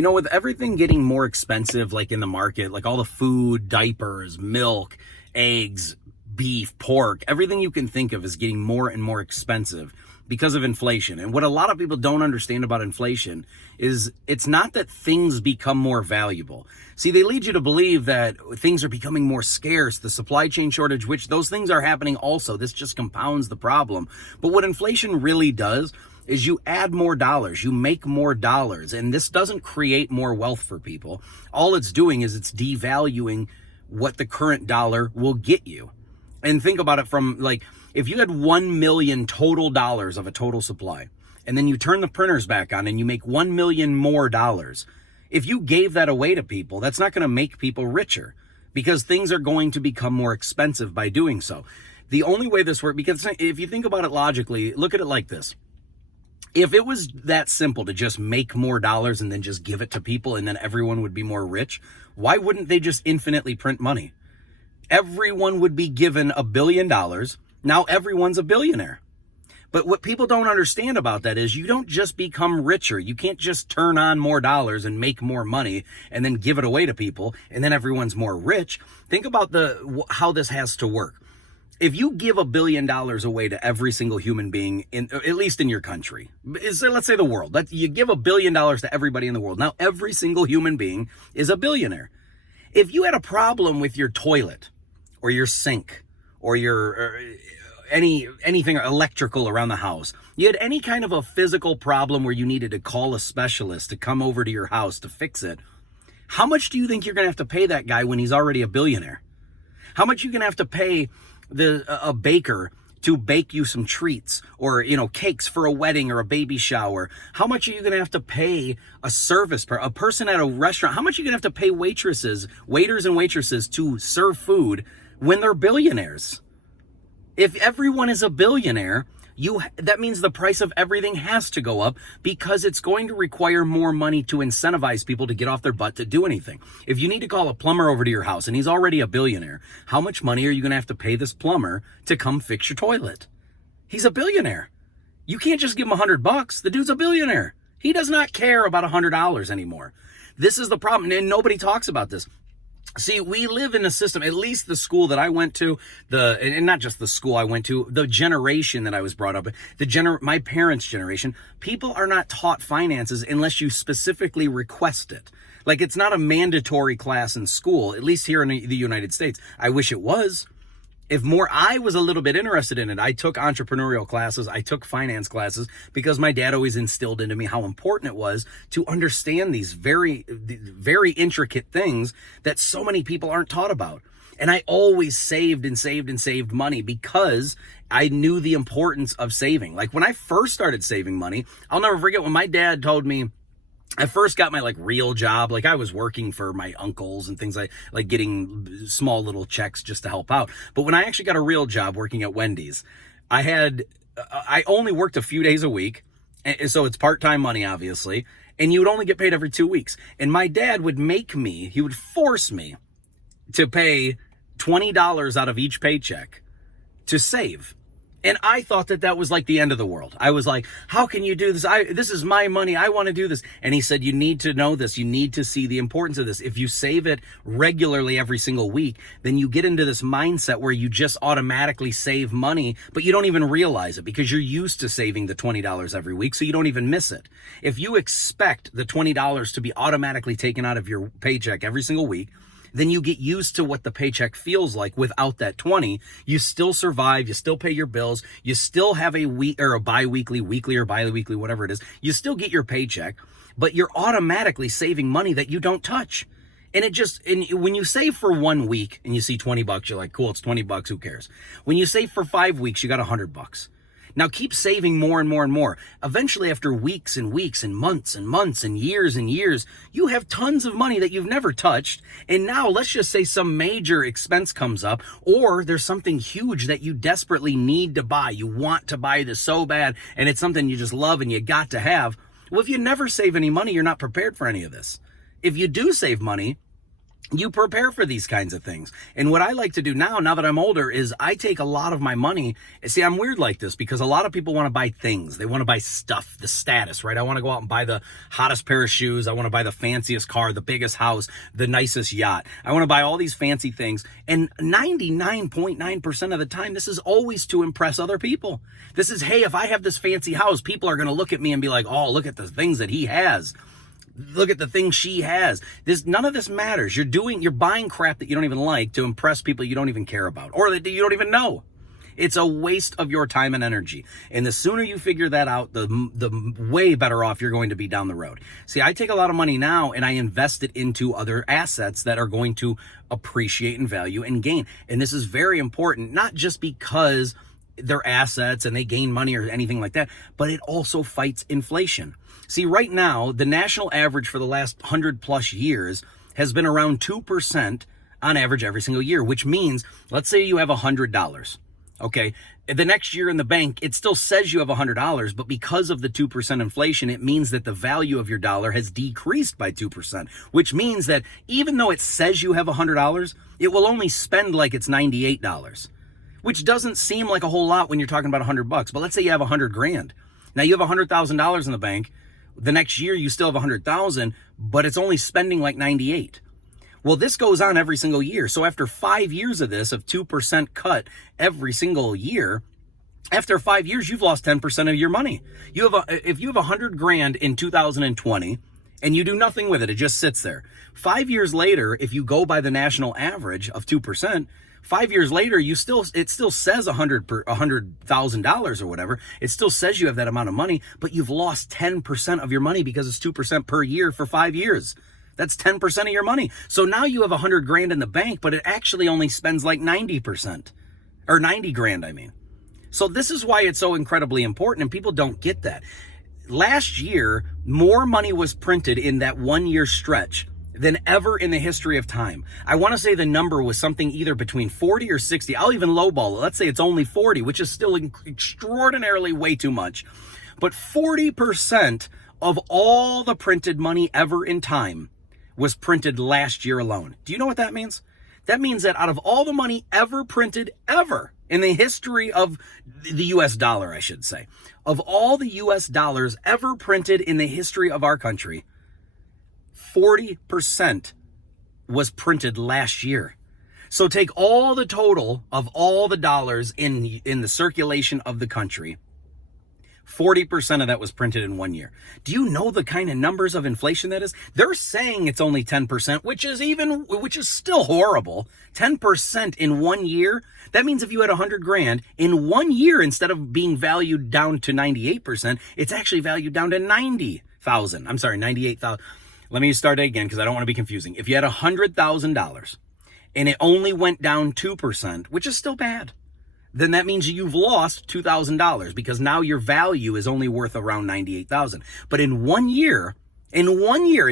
With everything getting more expensive, like in the market, like all the food, diapers, milk, eggs, beef, pork, everything you can think of is getting more and more expensive because of inflation. And what a lot of people don't understand about inflation is it's not that things become more valuable. See, they lead you to believe that things are becoming more scarce, the supply chain shortage, which those things are happening also. This just compounds the problem. But what inflation really does is you add more dollars, you make more dollars, and this doesn't create more wealth for people. All it's doing is it's devaluing what the current dollar will get you. And think about it from like, if you had 1 million total dollars of a total supply, and then you turn the printers back on and you make 1 million more dollars, if you gave that away to people, that's not going to make people richer because things are going to become more expensive by doing so. The only way this works, because if you think about it logically, look at it like this. If it was that simple to just make more dollars and then just give it to people and then everyone would be more rich, why wouldn't they just infinitely print money? Everyone would be given $1 billion. Now everyone's a billionaire. But what people don't understand about that is you don't just become richer. You can't just turn on more dollars and make more money and then give it away to people and then everyone's more rich. Think about how this has to work. If you give $1 billion away to every single human being, at least in your country, let's say the world, you give $1 billion to everybody in the world. Now every single human being is a billionaire. If you had a problem with your toilet or your sink or anything electrical around the house, you had any kind of a physical problem where you needed to call a specialist to come over to your house to fix it, how much do you think you're going to have to pay that guy when he's already a billionaire? How much are you going to have to pay a baker to bake you some treats or, cakes for a wedding or a baby shower? How much are you going to have to pay a person at a restaurant? How much are you going to have to pay waiters and waitresses to serve food when they're billionaires? If everyone is a billionaire, that means the price of everything has to go up because it's going to require more money to incentivize people to get off their butt to do anything. If you need to call a plumber over to your house and he's already a billionaire, how much money are you going to have to pay this plumber to come fix your toilet? He's a billionaire. You can't just give him $100. The dude's a billionaire. He does not care about $100 anymore. This is the problem, and nobody talks about this. See, we live in a system, at least the school that I went to, and not just the school I went to, the generation that I was brought up in, my parents' generation, people are not taught finances unless you specifically request it. Like, it's not a mandatory class in school, at least here in the United States. I wish it was. I was a little bit interested in it. I took entrepreneurial classes. I took finance classes because my dad always instilled into me how important it was to understand these very, very intricate things that so many people aren't taught about. And I always saved and saved and saved money because I knew the importance of saving. Like when I first started saving money, I'll never forget when my dad told me, I first got my real job. I was working for my uncles and things like getting small little checks just to help out. But when I actually got a real job working at Wendy's, I only worked a few days a week. And so it's part-time money, obviously. And you would only get paid every 2 weeks. And my dad would he would force me to pay $20 out of each paycheck to save. And I thought that was like the end of the world. I was like, how can you do this? This is my money. I want to do this. And he said, you need to know this. You need to see the importance of this. If you save it regularly every single week, then you get into this mindset where you just automatically save money, but you don't even realize it because you're used to saving the $20 every week, so you don't even miss it. If you expect the $20 to be automatically taken out of your paycheck every single week, then you get used to what the paycheck feels like without that 20. You still survive, you still pay your bills, you still have a week or a bi-weekly, weekly or bi-weekly, whatever it is. You still get your paycheck, but you're automatically saving money that you don't touch. And when you save for 1 week and you see $20, you're like, cool, it's $20, who cares? When you save for 5 weeks, you got $100. Now keep saving more and more and more. Eventually, after weeks and weeks and months and years, you have tons of money that you've never touched. And now let's just say some major expense comes up, or there's something huge that you desperately need to buy. You want to buy this so bad, and it's something you just love and you got to have. Well, if you never save any money, you're not prepared for any of this. If you do save money, You prepare for these kinds of things. And what I like to do now that I'm older, is I take a lot of my money. See, I'm weird like this because a lot of people want to buy things. They want to buy stuff, the status, right? I want to go out and buy the hottest pair of shoes. I want to buy the fanciest car, the biggest house, the nicest yacht. I want to buy all these fancy things. And 99.9% of the time, this is always to impress other people. This is, hey, if I have this fancy house, people are going to look at me and be like, oh, look at the things that he has. Look at the thing she has. None of this matters. You're buying crap that you don't even like to impress people you don't even care about or that you don't even know. It's a waste of your time and energy. And the sooner you figure that out, the way better off you're going to be down the road. See, I take a lot of money now and I invest it into other assets that are going to appreciate and value and gain. And this is very important, not just because they're assets and they gain money or anything like that, but it also fights inflation. See, right now, the national average for the last 100 plus years has been around 2% on average every single year, which means, let's say you have $100. Okay. The next year in the bank, it still says you have $100, but because of the 2% inflation, it means that the value of your dollar has decreased by 2%, which means that even though it says you have $100, it will only spend like it's $98, which doesn't seem like a whole lot when you're talking about $100. But let's say you have $100 grand. Now you have $100,000 in the bank. The next year you still have 100,000, but it's only spending like 98. Well, this goes on every single year. So after 5 years of this, of 2% cut every single year, after 5 years, you've lost 10% of your money. If you have 100 grand in 2020 and you do nothing with it, it just sits there. 5 years later, if you go by the national average of 2%, 5 years later, it still says $100,000 or whatever. It still says you have that amount of money, but you've lost 10% of your money because it's 2% per year for 5 years. That's 10% of your money. So now you have 100 grand in the bank, but it actually only spends like 90%, or 90 grand, I mean. So this is why it's so incredibly important, and people don't get that. Last year, more money was printed in that 1 year stretch than ever in the history of time. I want to say the number was something either between 40 or 60. I'll even lowball it. Let's say it's only 40, which is still extraordinarily way too much. But 40% of all the printed money ever in time was printed last year alone. Do you know what that means? That means that out of all the money ever printed, ever, in the history of the US dollar, I should say, of all the US dollars ever printed in the history of our country, 40% was printed last year. So take all the total of all the dollars in the circulation of the country. 40% of that was printed in 1 year. Do you know the kind of numbers of inflation that is? They're saying it's only 10%, which is still horrible. 10% in 1 year. That means if you had 100 grand in 1 year, instead of being valued down to 98%, it's actually valued down to 90,000. I'm sorry, 98,000. Let me start again because I don't want to be confusing. If you had $100,000 and it only went down 2%, which is still bad, then that means you've lost $2,000 because now your value is only worth around 98,000. But in 1 year, in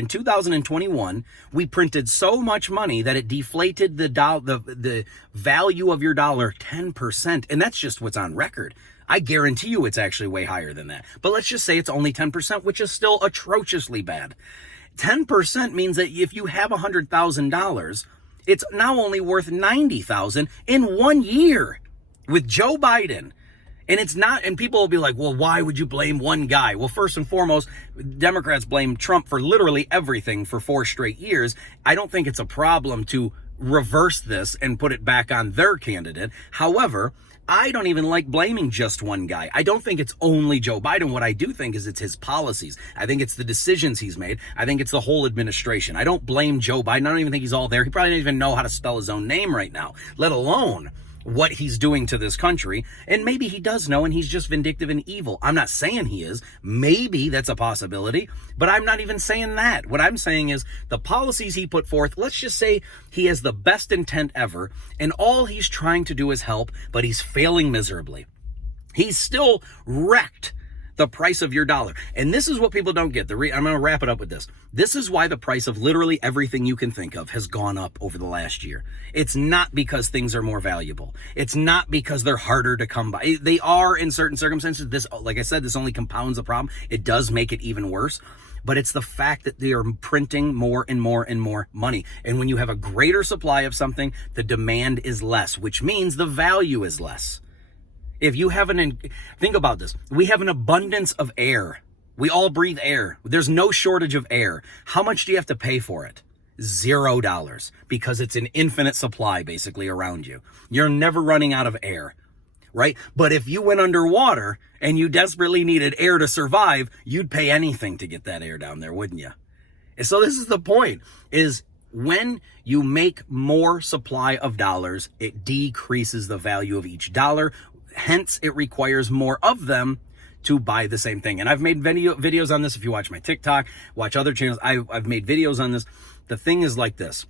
2021, we printed so much money that it deflated the value of your dollar 10. And that's just what's on record. I guarantee you it's actually way higher than that. But let's just say it's only 10%, which is still atrociously bad. 10% means that if you have $100,000, it's now only worth 90,000 in 1 year with Joe Biden. And it's not, and people will be like, well, why would you blame one guy? Well, first and foremost, Democrats blame Trump for literally everything for 4 straight years. I don't think it's a problem to reverse this and put it back on their candidate. However, I don't even like blaming just one guy. I don't think it's only Joe Biden. What I do think is it's his policies. I think it's the decisions he's made. I think it's the whole administration. I don't blame Joe Biden. I don't even think he's all there. He probably doesn't even know how to spell his own name right now, let alone what he's doing to this country. And maybe he does know and he's just vindictive and evil. I'm not saying he is. Maybe that's a possibility, but I'm not even saying that. What I'm saying is the policies he put forth, let's just say he has the best intent ever and all he's trying to do is help, but he's failing miserably. He's still wrecked the price of your dollar. And this is what people don't get. I'm going to wrap it up with this. This is why the price of literally everything you can think of has gone up over the last year. It's not because things are more valuable. It's not because they're harder to come by. They are in certain circumstances. This, like I said, this only compounds the problem. It does make it even worse. but it's the fact that they are printing more and more and more money. And when you have a greater supply of something, the demand is less, which means the value is less. If you have think about this, we have an abundance of air. We all breathe air. There's no shortage of air. How much do you have to pay for it? $0, because it's an infinite supply basically around you. You're never running out of air, right? But if you went underwater and you desperately needed air to survive, you'd pay anything to get that air down there, wouldn't you? And so this is the point, is when you make more supply of dollars, it decreases the value of each dollar. Hence, it requires more of them to buy the same thing. And I've made videos on this. If you watch my TikTok, watch other channels, I've made videos on this. The thing is like this.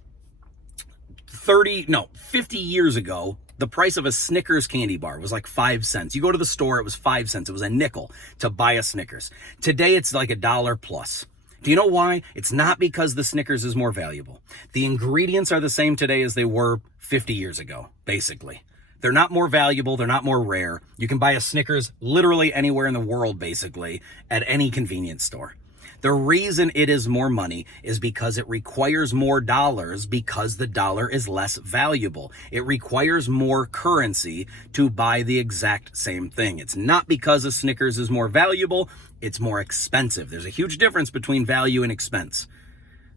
50 years ago, the price of a Snickers candy bar was like 5 cents. You go to the store, it was 5 cents. It was a nickel to buy a Snickers. Today, it's like $1 plus. Do you know why? It's not because the Snickers is more valuable. The ingredients are the same today as they were 50 years ago, basically. They're not more valuable. They're not more rare. You can buy a Snickers literally anywhere in the world, basically, at any convenience store. The reason it is more money is because it requires more dollars, because the dollar is less valuable. It requires more currency to buy the exact same thing. It's not because a Snickers is more valuable, it's more expensive. There's a huge difference between value and expense.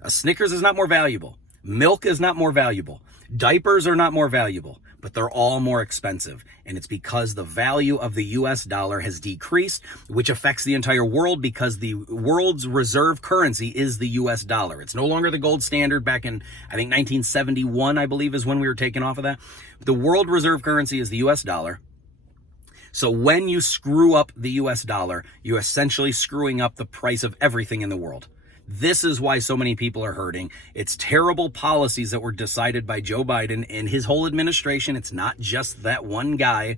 A Snickers is not more valuable. Milk is not more valuable. Diapers are not more valuable, but they're all more expensive. And it's because the value of the US dollar has decreased, which affects the entire world because the world's reserve currency is the US dollar. It's no longer the gold standard. Back in, I think, 1971, I believe, is when we were taken off of that. The world reserve currency is the US dollar. So when you screw up the US dollar, you're essentially screwing up the price of everything in the world. This is why so many people are hurting. It's terrible policies that were decided by Joe Biden and his whole administration. It's not just that one guy.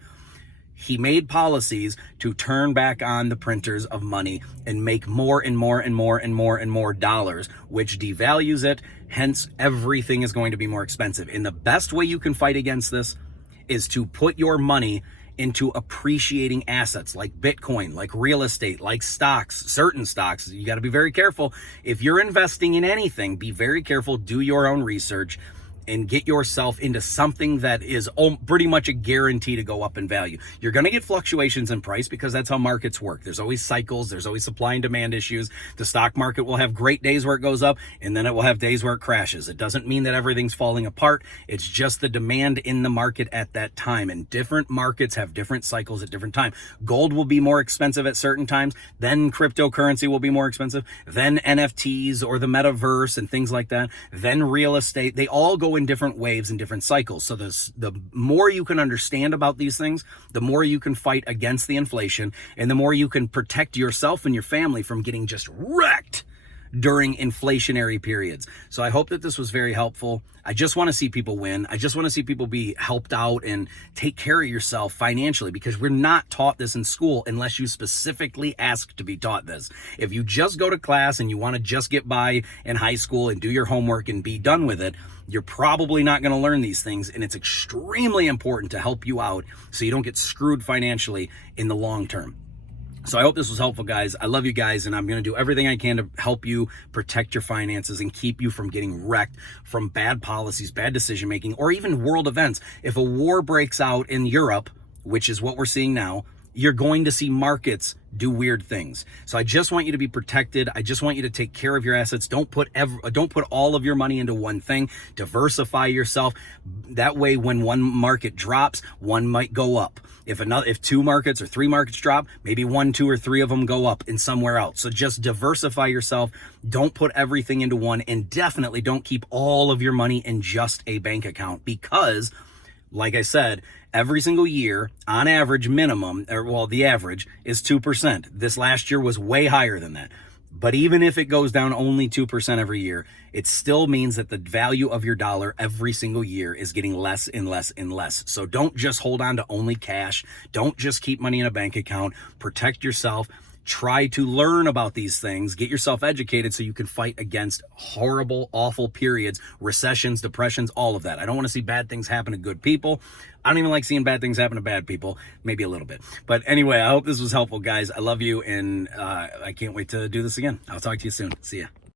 He made policies to turn back on the printers of money and make more and more and more and more and more dollars, which devalues it. Hence, everything is going to be more expensive. And the best way you can fight against this is to put your money into appreciating assets like Bitcoin, like real estate, like stocks, certain stocks. You got to be very careful. If you're investing in anything, be very careful, do your own research, and get yourself into something that is pretty much a guarantee to go up in value. You're going to get fluctuations in price because that's how markets work. There's always cycles. There's always supply and demand issues. The stock market will have great days where it goes up, and then it will have days where it crashes. It doesn't mean that everything's falling apart. It's just the demand in the market at that time. And different markets have different cycles at different times. Gold will be more expensive at certain times. Then cryptocurrency will be more expensive. Then NFTs or the metaverse and things like that. Then real estate. They all go in different waves and different cycles. So the more you can understand about these things, the more you can fight against the inflation, and the more you can protect yourself and your family from getting just wrecked during inflationary periods. So I hope that this was very helpful. I just want to see people win. I just want to see people be helped out and take care of yourself financially, because we're not taught this in school unless you specifically ask to be taught this. If you just go to class and you want to just get by in high school and do your homework and be done with it, you're probably not going to learn these things. And it's extremely important to help you out so you don't get screwed financially in the long term. So I hope this was helpful, guys. I love you guys, and I'm going to do everything I can to help you protect your finances and keep you from getting wrecked from bad policies, bad decision-making, or even world events. If a war breaks out in Europe, which is what we're seeing now, you're going to see markets do weird things. So I just want you to be protected. I just want you to take care of your assets. Don't put all of your money into one thing. Diversify yourself. That way, when one market drops, one might go up. If two markets or three markets drop, maybe 1, 2, or 3 of them go up in somewhere else. So just diversify yourself. Don't put everything into one, and definitely don't keep all of your money in just a bank account, because, like I said, every single year, on average, the average is 2%. This last year was way higher than that. But even if it goes down only 2% every year, it still means that the value of your dollar every single year is getting less and less and less. So don't just hold on to only cash. Don't just keep money in a bank account. Protect yourself. Try to learn about these things, get yourself educated so you can fight against horrible, awful periods, recessions, depressions, all of that. I don't want to see bad things happen to good people. I don't even like seeing bad things happen to bad people, maybe a little bit. But anyway, I hope this was helpful, guys. I love you, and I can't wait to do this again. I'll talk to you soon. See ya.